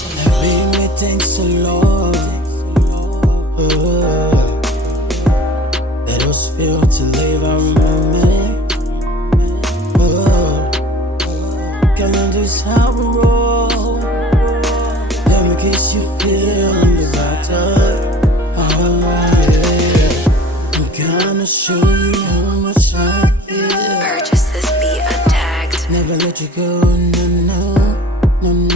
bring me thanks the Lord. That was filled to live, I remember. Come on, this how we roll. Let me kiss you, feel the battle. Yeah. I'm gonna show you how much I care. Purchase this beat untagged. Never let you go, no, no, no, no.